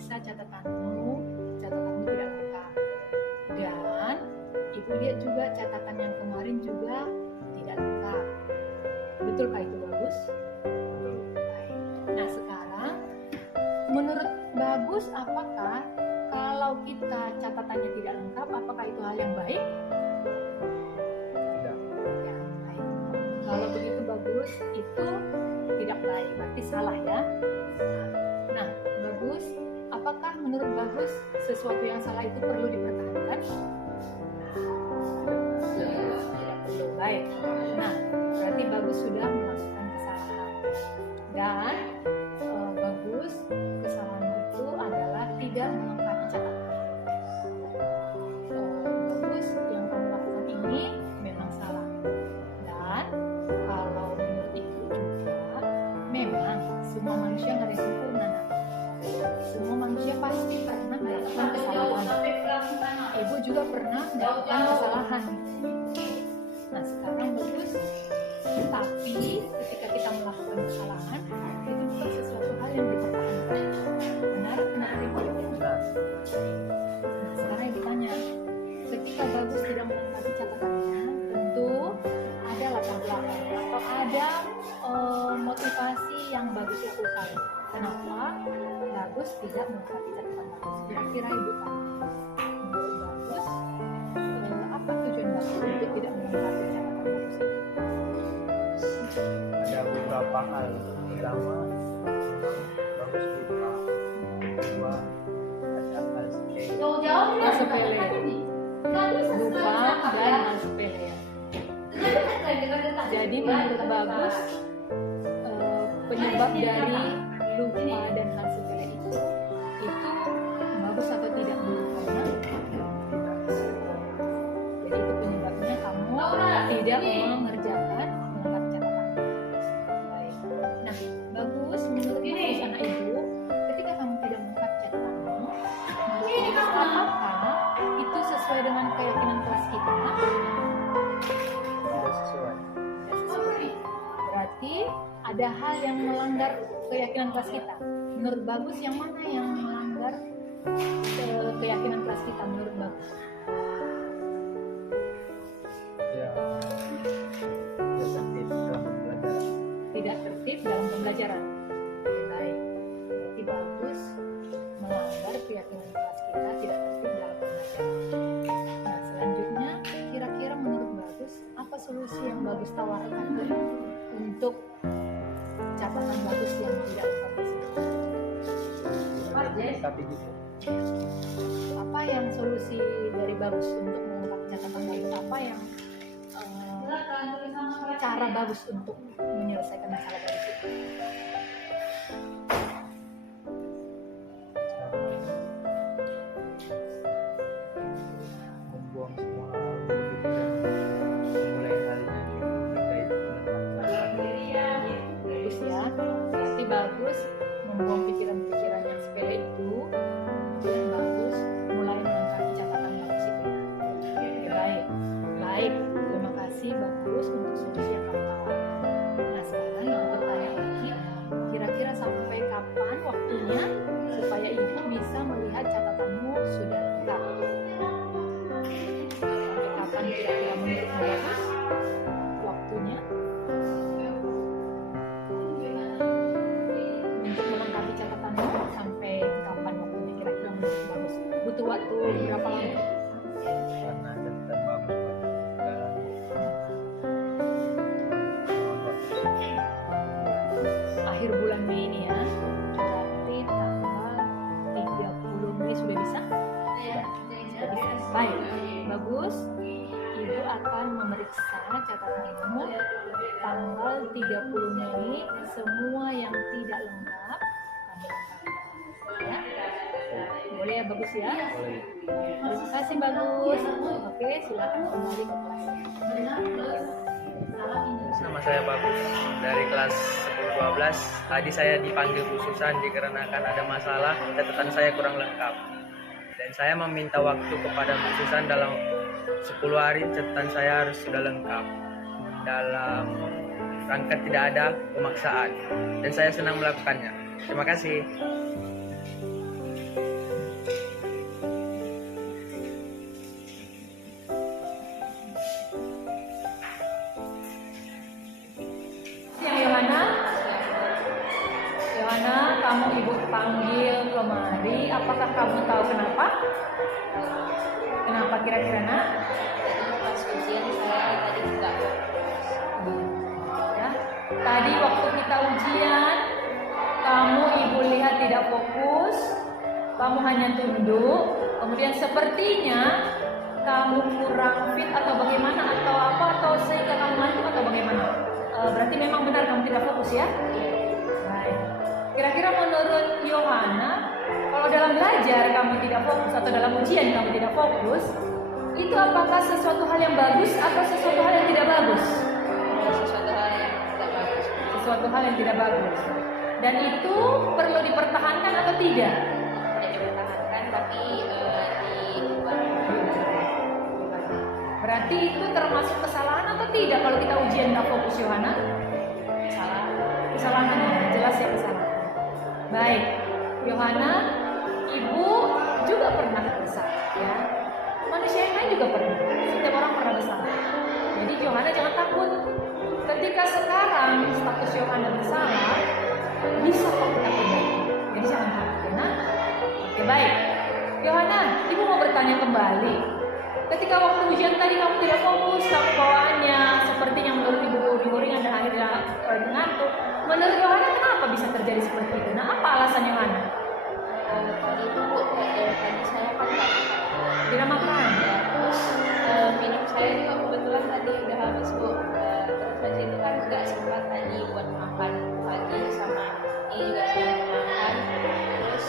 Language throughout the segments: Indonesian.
memeriksa catatanmu tidak lengkap. Dan Ibu lihat juga catatan yang kemarin juga tidak lengkap. Betulkah itu Bagus? Betul. Baik. Nah sekarang menurut Bagus, apakah kalau kita catatannya tidak lengkap, apakah itu hal yang baik? Tidak. Ya, baik. Kalau begitu Bagus, itu tidak baik, berarti salah ya. Nah, Bagus, apakah menurut Bagus sesuatu yang salah itu perlu dipertahankan? Tidak perlu, baik. Nah, berarti Bagus sudah melakukan kesalahan. Dan Bagus, kesalahan itu adalah tidak melengkapi catatan. Bagus, yang kamu lakukan ini memang salah. Dan kalau menurut Ibu juga, memang semua manusia nggak ada yang sempurna. Semua manusia pasti pernah melakukan kesalahan. Ibu juga pernah melakukan kesalahan. Nah sekarang Bagus, tapi ketika kita melakukan kesalahan, itu bukan sesuatu hal yang dipertahankan. Benar? Benar Ibu? Benar. Nah sekarang Ibu tanya, ketika Bagus tidak melengkapi catatannya, tentu ada latar belakang atau ada motivasi yang Bagus lakukan. Kenapa Bagus tidak melengkapi catatan Bagus? Kira-kira Ibu tanya, menurut Bagus, apa tujuan Bagus untuk tidak melengkapi catatan Bagus? Ada beberapa hal. Pertama, Bagus lupa. Kedua, ada hal sepele. Hal sepele, lupa dan hal sepele. Jadi menurut Bagus, penyebab dari lupa dan hal sepele itu bagus atau tidak melukanya? Jadi itu penyebabnya kamu tidak mengerjakan melengkapi catatan. Baik. Nah, Bagus, menurut Bagus anak Ibu, ketika kamu tidak melengkapi catatanmu, menurut Bagus, apakah itu sesuai dengan keyakinan kelas kita? Tidak sesuai. Berarti ada hal yang melanggar keyakinan kelas kita. Menurut Bagus, yang mana yang melanggar keyakinan kelas kita menurut Bagus? Ya, tidak tertib dalam pembelajaran. Tidak tertib dalam pembelajaran. Baik. Berarti Bagus melanggar keyakinan kelas kita, tidak tertib dalam pembelajaran. Nah, selanjutnya kira-kira menurut Bagus apa solusi yang Bagus tawarkan untuk catatan Bagus yang tidak lengkap tersebut? Tapi gitu. Apa yang solusi dari Bagus untuk melengkapi catatan Bagus? Apa yang cara Bagus untuk menyelesaikan masalah Bagus itu? Membuang semua begitu dan mulai halnya ketika itu Bagus ya. Berarti Bagus membuang pikiran-pikiran yang sepele itu, dan Bagus mulai melengkapi catatan Bagus itu. Oke, baik. Baik, terima kasih Bagus untuk solusi yang kamu tawarkan. Nah sekarang Ibu bertanya lagi, kira-kira sampai kapan waktunya supaya Ibu bisa melihat catatanmu sudah lengkap? Sampai kapan kira-kira menurut Bagus waktunya untuk melengkapi catatanmu? Sampai kapan waktunya kira-kira menurut Bagus? Butuh waktu berapa lama? karena catatan bagus pada Akhir bulan Mei ini ya, berarti tanggal 30 Mei sudah bisa? Sudah bisa. Baik, bagus. Ibu akan memeriksa catatanmu tanggal 30 Mei. Semua yang tidak lengkap kamu lengkapi ya. Boleh ya Bagus ya? Boleh. Terima kasih Bagus. Oke, silakan kembali ke kelas. Nama saya Bagus dari kelas 10-12. Tadi saya dipanggil khususan dikarenakan ada masalah catatan saya kurang lengkap. Dan saya meminta waktu kepada khususan dalam 10 hari catatan saya harus sudah lengkap. Dalam rangka tidak ada pemaksaan. Dan saya senang melakukannya. Terima kasih. apakah kamu tahu kenapa? Kenapa kira-kira nak? Jadi pas ujian saya tadi nggak Ya. Tadi waktu kita ujian, kamu ibu lihat tidak fokus, kamu hanya tunduk, kemudian sepertinya kamu kurang fit atau bagaimana atau apa atau sehingga kamu ngantuk atau bagaimana? Berarti memang benar kamu tidak fokus ya? Baik. Kira-kira menurut Yohana, kalau dalam belajar kamu tidak fokus atau dalam ujian kamu tidak fokus, itu apakah sesuatu hal yang bagus atau sesuatu hal yang tidak bagus? sesuatu hal yang nggak bagus. Sesuatu hal yang tidak bagus. Dan itu perlu dipertahankan atau tidak? Tidak dipertahankan tapi diubah. Berarti itu termasuk kesalahan atau tidak kalau kita ujian nggak fokus, Yohana? Salah. Kesalahan ya, jelas ya kesalahan. Baik, Yohana, ibu juga pernah bersalah ya. Manusia yang lain juga pernah. Setiap orang pernah bersalah. Jadi Yohana jangan takut. Ketika sekarang status Yohana bersalah, bisa kok kita perbaiki. Jadi jangan takut ya, nak. Oke, baik. Yohana, ibu mau bertanya kembali. Ketika waktu ujian tadi kamu tidak fokus, kamu bawaannya sepertinya menurut ibu ringan dan akhirnya ngantuk. Menurut Yohana kenapa bisa terjadi seperti itu? Nah, apa alasan Yohana? Tadi itu tadi saya kan nggak Tidak makan. ya, terus minum saya juga kebetulan tadi udah habis Bu. Terus habis itu kan nggak sempat tadi buat makan pagi sama ini juga sedang makan. Terus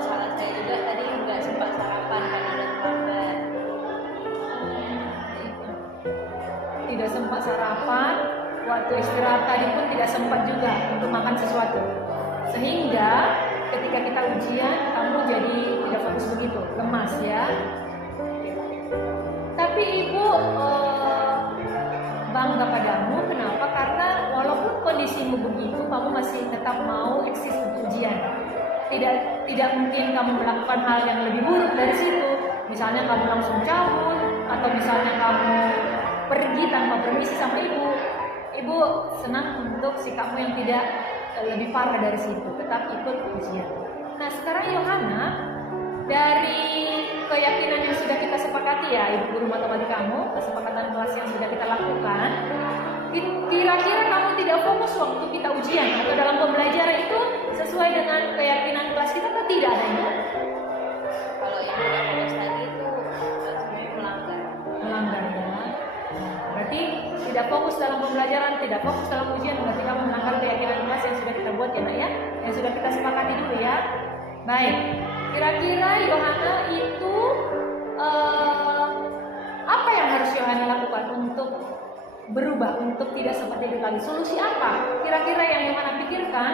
salah saya juga tadi nggak sempat sarapan karena udah terlambat. Tidak sempat sarapan, waktu istirahat tadi pun tidak sempat juga untuk makan sesuatu. Sehingga ketika kita ujian, kamu jadi tidak fokus begitu, lemas ya. Tapi ibu bangga padamu, kenapa? Karena walaupun kondisimu begitu, kamu masih tetap mau eksis untuk ujian. Tidak mungkin kamu melakukan hal yang lebih buruk dari situ. Misalnya kamu langsung cabut, atau misalnya kamu pergi tanpa permisi sama ibu. Ibu senang untuk sikapmu yang tidak lebih parah dari situ, tetap ikut ujian. Nah sekarang Yohana, dari keyakinan yang sudah kita sepakati ya ibu guru matematika kamu, kesepakatan kelas yang sudah kita lakukan, kira-kira kamu tidak fokus waktu kita ujian atau dalam pembelajaran itu sesuai dengan keyakinan kelas kita atau tidak adanya? Kalau yang udah fokus tadi itu sebenarnya melanggar. Melanggar ya. Berarti tidak fokus dalam pembelajaran, tidak fokus dalam ujian, berarti kamu melanggar keyakinan kelas yang sudah kita buat ya nak ya, yang sudah kita sepakati dulu ya. Baik, kira-kira Yohana itu apa yang harus Yohana lakukan untuk berubah, untuk tidak seperti itu lagi? Solusi apa? Kira-kira yang Yohana pikirkan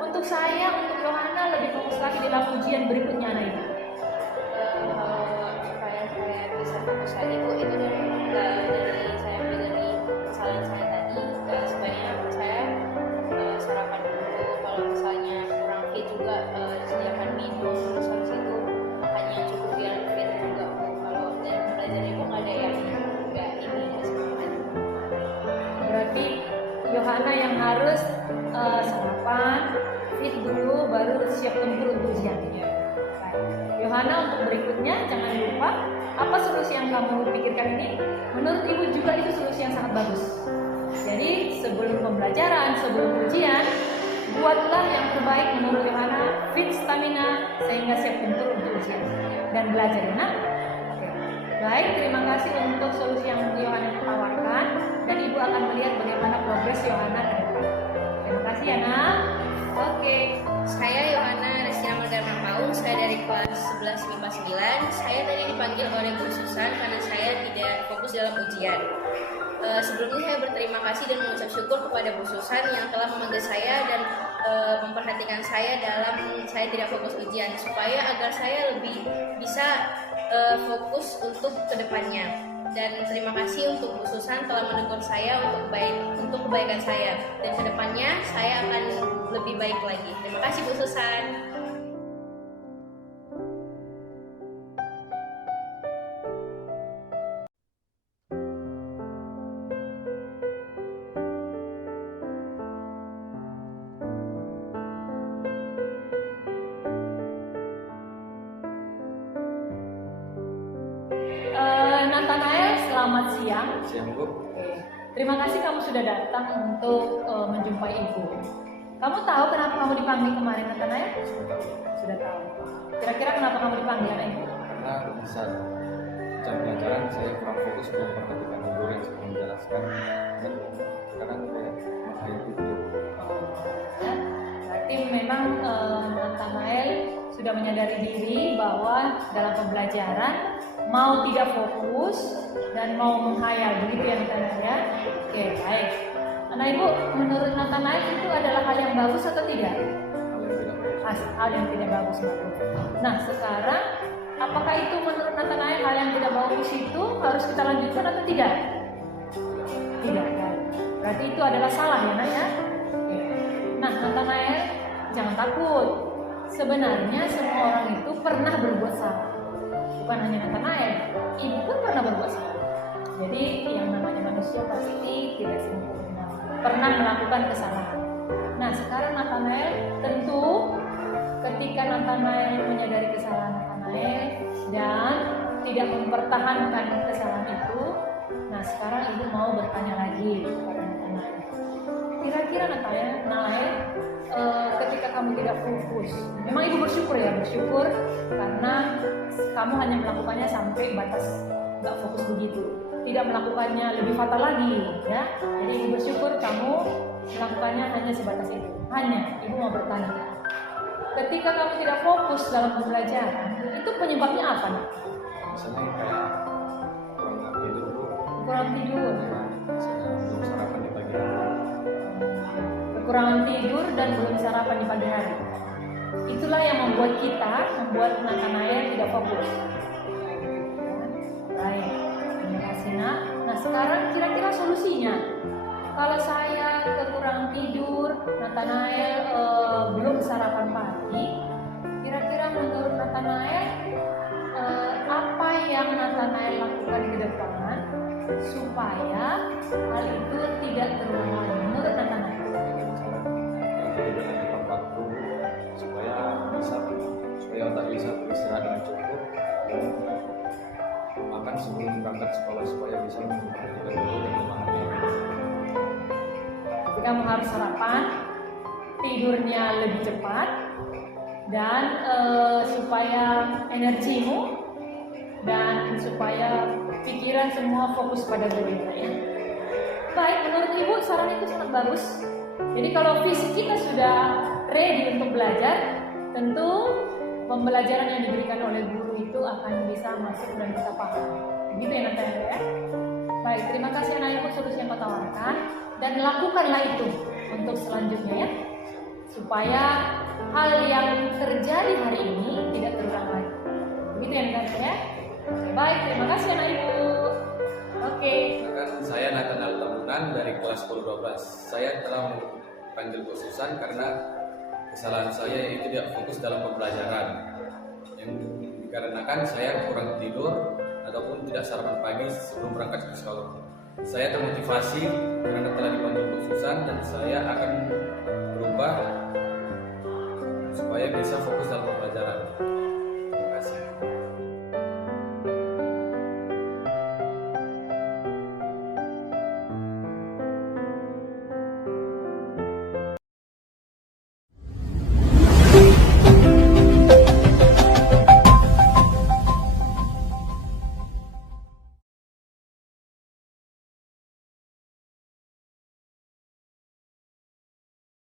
untuk saya, untuk Yohana lebih fokus lagi dalam ujian berikutnya anak ini. Supaya saya bisa fokus lagi Bu, itu dari saya dari kesalahan saya tadi, sebaiknya saya sarapan dulu. Kalau misalnya kurang fit juga sediakan minum, terus habis itu makannya cukup biar fit juga Bu. Kalau dan belajar ibu nggak ada yang nggak ini ya semangat. Berarti Yohana yang harus sarapan, fit dulu, baru siap tempur untuk ujian. Baik. Yohana untuk berikutnya jangan lupa apa solusi yang kamu pikirkan ini. Menurut ibu juga itu solusi yang sangat bagus. Jadi sebelum pembelajaran, sebelum ujian, buatlah yang terbaik menurut Yohana, fit stamina sehingga siap tempur untuk ujian dan belajar ya nak. Oke. Baik, terima kasih untuk solusi yang Yohana tawarkan dan ibu akan melihat bagaimana progres Yohana ke depan. Terima kasih ya nak. Oke. Saya Yohana Restina Mardana Paung, saya dari kelas 11 MIPA 9. Saya tadi dipanggil oleh Bu Susan karena saya tidak fokus dalam ujian. Sebelumnya saya berterima kasih dan mengucap syukur kepada Bu Susan yang telah memanggil saya dan memperhatikan saya dalam saya tidak fokus ujian supaya agar saya lebih bisa fokus untuk kedepannya. Dan terima kasih untuk Bu Susan telah menegur saya untuk kebaikan saya, dan kedepannya saya akan lebih baik lagi. Terima kasih Bu Susan. siang. Siang Bu. Oke. Terima kasih kamu sudah datang untuk menjumpai Ibu. Kamu tahu kenapa kamu dipanggil kemarin, Nathanael? Sudah tahu. Kira-kira kenapa kamu dipanggil, anak Ibu? Karena bisa jam pelajaran saya kurang fokus, belum perhatikan guru yang sudah menjelaskan, dan sekarang saya menghayati video. Ya. Berarti memang Nathanael sudah menyadari diri bahwa dalam pembelajaran mau tidak fokus dan mau menghayal, begitu ya Nathanael ya? Oke, baik. Anak Ibu, menurut Nathanael itu adalah hal yang bagus atau tidak? Hal yang tidak bagus, betul. Nah, sekarang apakah itu menurut Nathanael hal yang tidak bagus itu harus kita lanjutkan atau tidak? Tidak kan? Berarti itu adalah salah ya nak ya? Oke. Nah, Nathanael jangan takut. Sebenarnya semua orang itu pernah berbuat salah. Bukan hanya Nathanael, Ibu pun pernah berbuat salah. Jadi yang namanya manusia pasti tidak sempurna, pernah melakukan kesalahan. Nah, sekarang Nathanael tentu ketika Nathanael menyadari kesalahan Nathanael dan tidak mempertahankan kesalahan itu, nah sekarang Ibu mau bertanya lagi kepada Nathanael. Kira-kira Nathanael, ketika kamu tidak fokus, memang Ibu bersyukur ya, bersyukur karena kamu hanya melakukannya sampai batas nggak fokus begitu, tidak melakukannya lebih fatal lagi ya. Jadi Ibu bersyukur kamu melakukannya hanya sebatas itu. Hanya Ibu mau bertanya, ketika kamu tidak fokus dalam pembelajaran, itu penyebabnya apa nih? Misalnya kayak kurang tidur Bu. Kurang tidur, Saya belum sarapan di pagi hari. kekurangan tidur dan belum sarapan di pagi hari. Itulah yang membuat Nathanael tidak fokus. Baik, terima kasih nak. Nah sekarang kira-kira solusinya, kalau saya kekurangan tidur, Nathanael belum sarapan pagi, kira-kira menurut Nathanael apa yang Nathanael lakukan ke depan supaya hal itu tidak terulang lagi menurut Nathanael? Yang tidak di tempat dulu supaya otak bisa beristirahat dengan cukup dan makan sebelum berangkat sekolah supaya bisa memperhatikan dulu dan memahami. Kamu harus sarapan, tidurnya lebih cepat, dan supaya energimu dan supaya pikiran semua fokus pada guru ya. Baik, menurut Ibu saran itu sangat bagus. Jadi kalau fisik kita sudah ready untuk belajar, tentu pembelajaran yang diberikan oleh guru itu akan bisa masuk dan kita paham. Begitu ya Nathanael ya. Baik, terima kasih anak Ibu solusi yang kau tawarkan, dan lakukanlah itu untuk selanjutnya ya, supaya hal yang terjadi hari ini tidak terulang lagi. Begitu ya Nathanael ya. Baik, terima kasih anak Ibu. Oke. Saya Nathanael Tamunan dari kelas 10-12. Saya telah panggil Bu Susan karena kesalahan saya yaitu tidak fokus dalam pembelajaran, yang dikarenakan saya kurang tidur ataupun tidak sarapan pagi sebelum berangkat ke sekolah. Saya termotivasi karena telah dipanggil Bu Susan dan saya akan berubah supaya bisa fokus dalam pembelajaran.